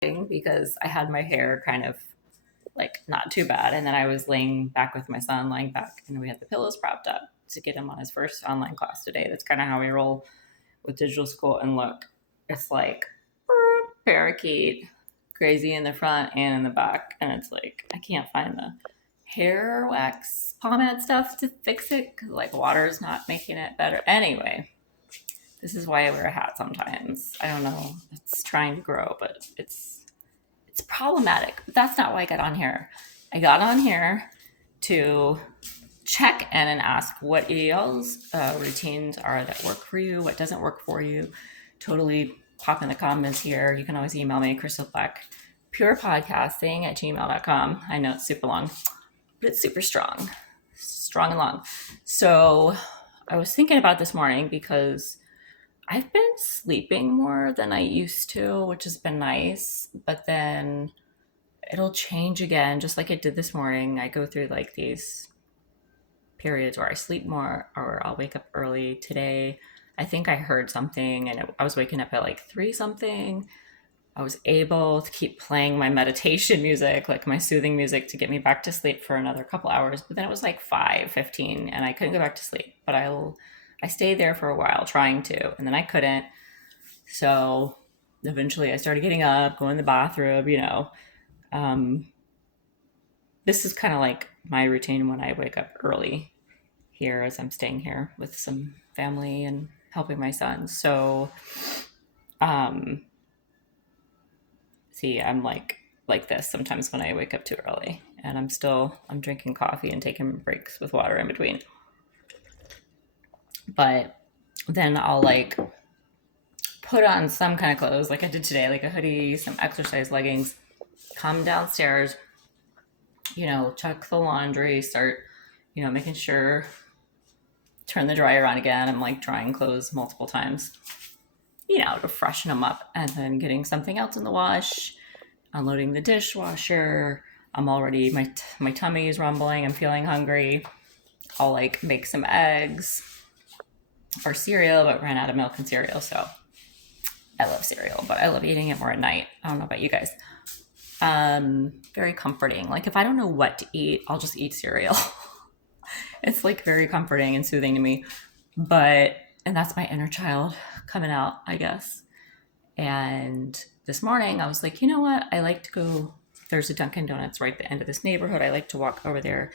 because I had my hair kind of like not too bad. And then I was laying back with my son, lying back, and we had the pillows propped up to get him on his first online class today. That's kind of how we roll with digital school. And look, it's like parakeet, crazy in the front and in the back. And it's like, I can't find the hair wax pomade stuff to fix it because like water is not making it better. Anyway, this is why I wear a hat sometimes. I don't know. It's trying to grow, but it's problematic. But that's not why I got on here. I got on here to check in and ask what y'all's routines are that work for you, what doesn't work for you. Totally pop in the comments here. You can always email me, Crystal Black, purepodcasting@gmail.com. I know it's super long, but it's super strong and long. So I was thinking about this morning because I've been sleeping more than I used to, which has been nice, but then it'll change again, just like it did this morning. I go through like these periods where I sleep more or I'll wake up early. Today, I think I heard something and I was waking up at like 3 something. I was able to keep playing my meditation music, like my soothing music, to get me back to sleep for another couple hours. But then it was like 5:15 and I couldn't go back to sleep. But I stayed there for a while trying to, and then I couldn't. So eventually I started getting up, going to the bathroom. Um, this is kind of like my routine when I wake up early here as I'm staying here with some family and helping my son. So, um, see, I'm like this sometimes when I wake up too early and I'm drinking coffee and taking breaks with water in between. But then I'll like put on some kind of clothes like I did today, like a hoodie, some exercise leggings, come downstairs, check the laundry, start, making sure, turn the dryer on again. I'm like drying clothes multiple times, to freshen them up, and then getting something else in the wash, unloading the dishwasher. My tummy is rumbling. I'm feeling hungry. I'll like make some eggs or cereal, but ran out of milk and cereal. So I love cereal, but I love eating it more at night. I don't know about you guys. Very comforting. Like if I don't know what to eat, I'll just eat cereal. It's like very comforting and soothing to me. And that's my inner child coming out, I guess. And this morning I was like, you know what? I like to go, there's a Dunkin' Donuts right at the end of this neighborhood. I like to walk over there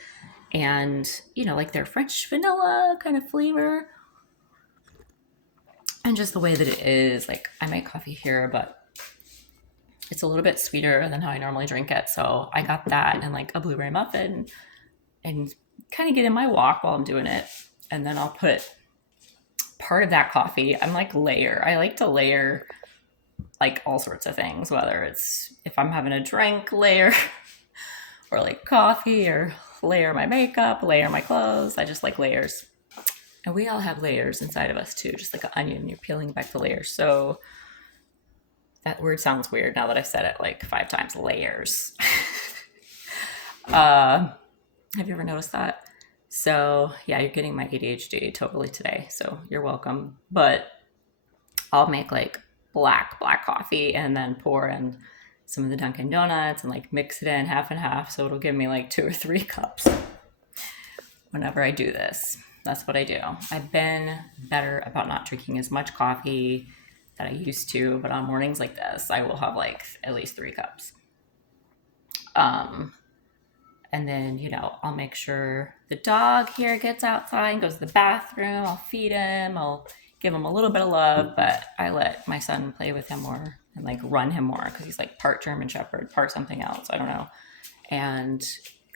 and, like their French vanilla kind of flavor. And just the way that it is, like I make coffee here, but it's a little bit sweeter than how I normally drink it. So I got that and like a blueberry muffin and kind of get in my walk while I'm doing it. And then I'll put part of that coffee. I like to layer like all sorts of things, whether it's if I'm having a drink, layer or like coffee, or layer my makeup, layer my clothes. I just like layers. And we all have layers inside of us too, just like an onion, you're peeling back the layers. So that word sounds weird now that I've said it like 5 times, layers. Have you ever noticed that? So yeah, you're getting my ADHD totally today. So you're welcome. But I'll make like black coffee and then pour in some of the Dunkin' Donuts and like mix it in half and half. So it'll give me like 2 or 3 cups whenever I do this. That's what I do. I've been better about not drinking as much coffee that I used to, but on mornings like this, I will have like at least 3 cups. And then, I'll make sure the dog here gets outside and goes to the bathroom. I'll feed him. I'll give him a little bit of love, but I let my son play with him more and like run him more because he's like part German Shepherd, part something else. I don't know. And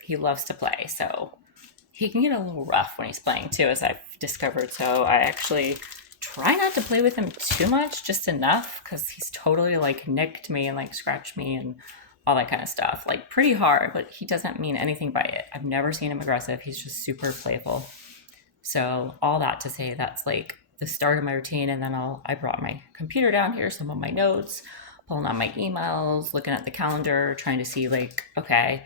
he loves to play. So he can get a little rough when he's playing too, as I've discovered. So I actually try not to play with him too much, just enough, because he's totally like nicked me and like scratched me and all that kind of stuff, like pretty hard, but he doesn't mean anything by it. I've never seen him aggressive. He's just super playful. So all that to say, that's like the start of my routine. And then I brought my computer down here, some of my notes, pulling out my emails, looking at the calendar, trying to see like, okay,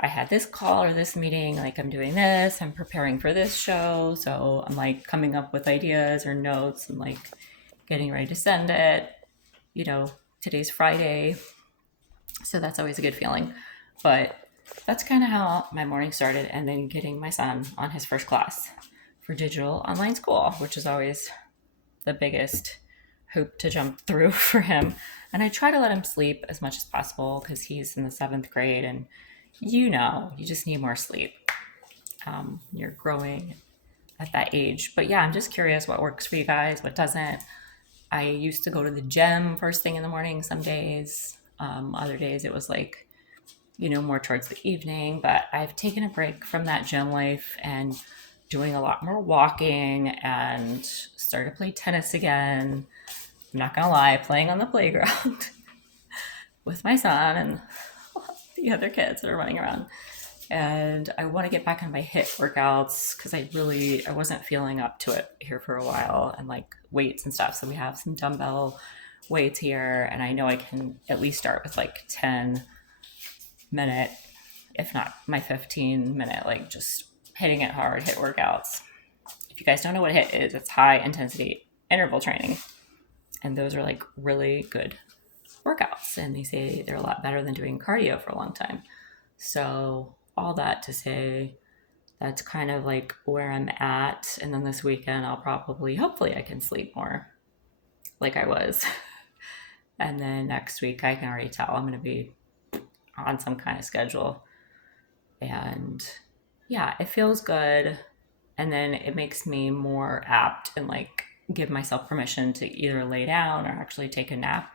I had this call or this meeting, like I'm doing this, I'm preparing for this show. So I'm like coming up with ideas or notes and like getting ready to send it. Today's Friday. So that's always a good feeling. But that's kind of how my morning started. And then getting my son on his first class for digital online school, which is always the biggest hoop to jump through for him. And I try to let him sleep as much as possible because he's in the seventh grade, and you just need more sleep. You're growing at that age. But yeah, I'm just curious what works for you guys, what doesn't. I used to go to the gym first thing in the morning some days. Other days it was like, more towards the evening. But I've taken a break from that gym life and doing a lot more walking and started to play tennis again. I'm not gonna lie, playing on the playground with my son and the other kids that are running around. And I want to get back on my HIIT workouts because I wasn't feeling up to it here for a while, and like weights and stuff. So we have some dumbbell weights here, and I know I can at least start with like 10-minute, if not my 15-minute, like just hitting it hard, HIIT workouts. If you guys don't know what HIIT is, it's high intensity interval training. And those are like really good workouts. And they say they're a lot better than doing cardio for a long time. So all that to say, that's kind of like where I'm at. And then this weekend, hopefully I can sleep more like I was. And then next week, I can already tell I'm going to be on some kind of schedule. And yeah, it feels good. And then it makes me more apt and like give myself permission to either lay down or actually take a nap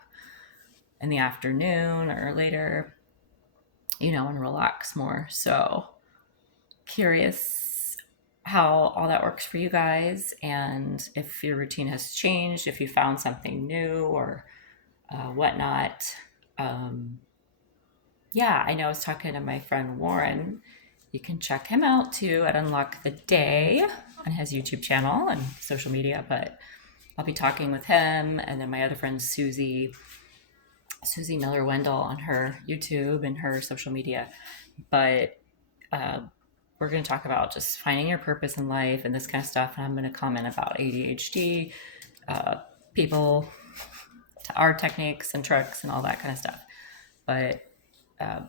in the afternoon or later, and relax more. So curious how all that works for you guys, and if your routine has changed, if you found something new or whatnot. Yeah, I know I was talking to my friend Warren. You can check him out too at Unlock the Day on his YouTube channel and social media. But I'll be talking with him, and then my other friend Susie Miller Wendell on her YouTube and her social media. But we're going to talk about just finding your purpose in life and this kind of stuff. And I'm going to comment about ADHD, people, art techniques and tricks and all that kind of stuff. But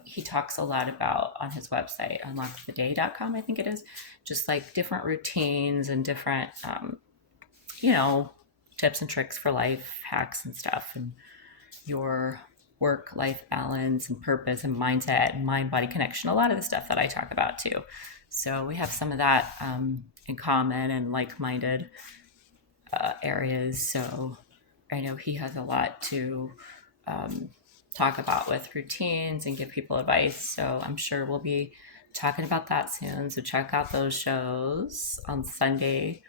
he talks a lot about on his website, unlocktheday.com, I think it is, just like different routines and different, tips and tricks for life, hacks and stuff, and your work-life balance and purpose and mindset and mind-body connection, a lot of the stuff that I talk about too. So we have some of that in common and like-minded areas. So I know he has a lot to talk about with routines and give people advice. So I'm sure we'll be talking about that soon. So check out those shows on Sunday,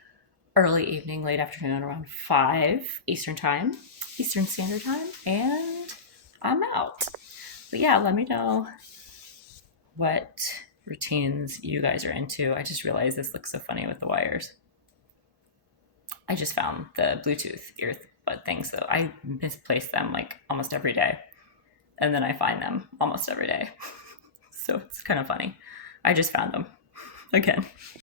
early evening, late afternoon, around 5 Eastern Standard Time. And I'm out. But yeah, let me know what routines you guys are into. I just realized this looks so funny with the wires. I just found the Bluetooth earbud things, so I misplace them like almost every day. And then I find them almost every day. So it's kind of funny. I just found them again.